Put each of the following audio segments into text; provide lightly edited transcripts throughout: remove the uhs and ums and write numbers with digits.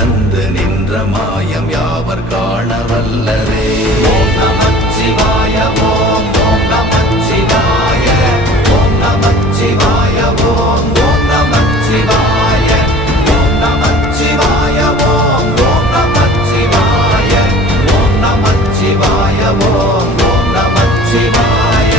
கலந்து நின்ற மாயம் யாவர் காணவல்லரே. ஓம் நமச்சிவாய ஓம் ஓம் நமச்சிவாய ஓம் நமச்சிவாய ஓம் ஓம் நமச்சிவாய ஓம் நமச்சிவாய ஓம் ஓம் நமச்சிவாய ஓம் நமச்சிவாய ஓம் ஓம் நமச்சிவாய.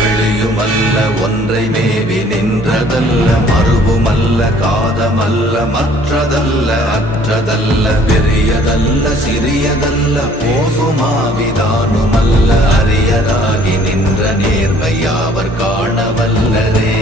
வெளியுமல்ல ஒன்றை மேவி நின்றதல்ல மறுவுமல்ல காதமல்ல மற்றதல்ல அற்றதல்ல பெரியதல்ல சிறியதல்ல போகுமாவிதானுமல்ல அரியராகி நின்ற நேர்மை யாவர் காணவல்லரே.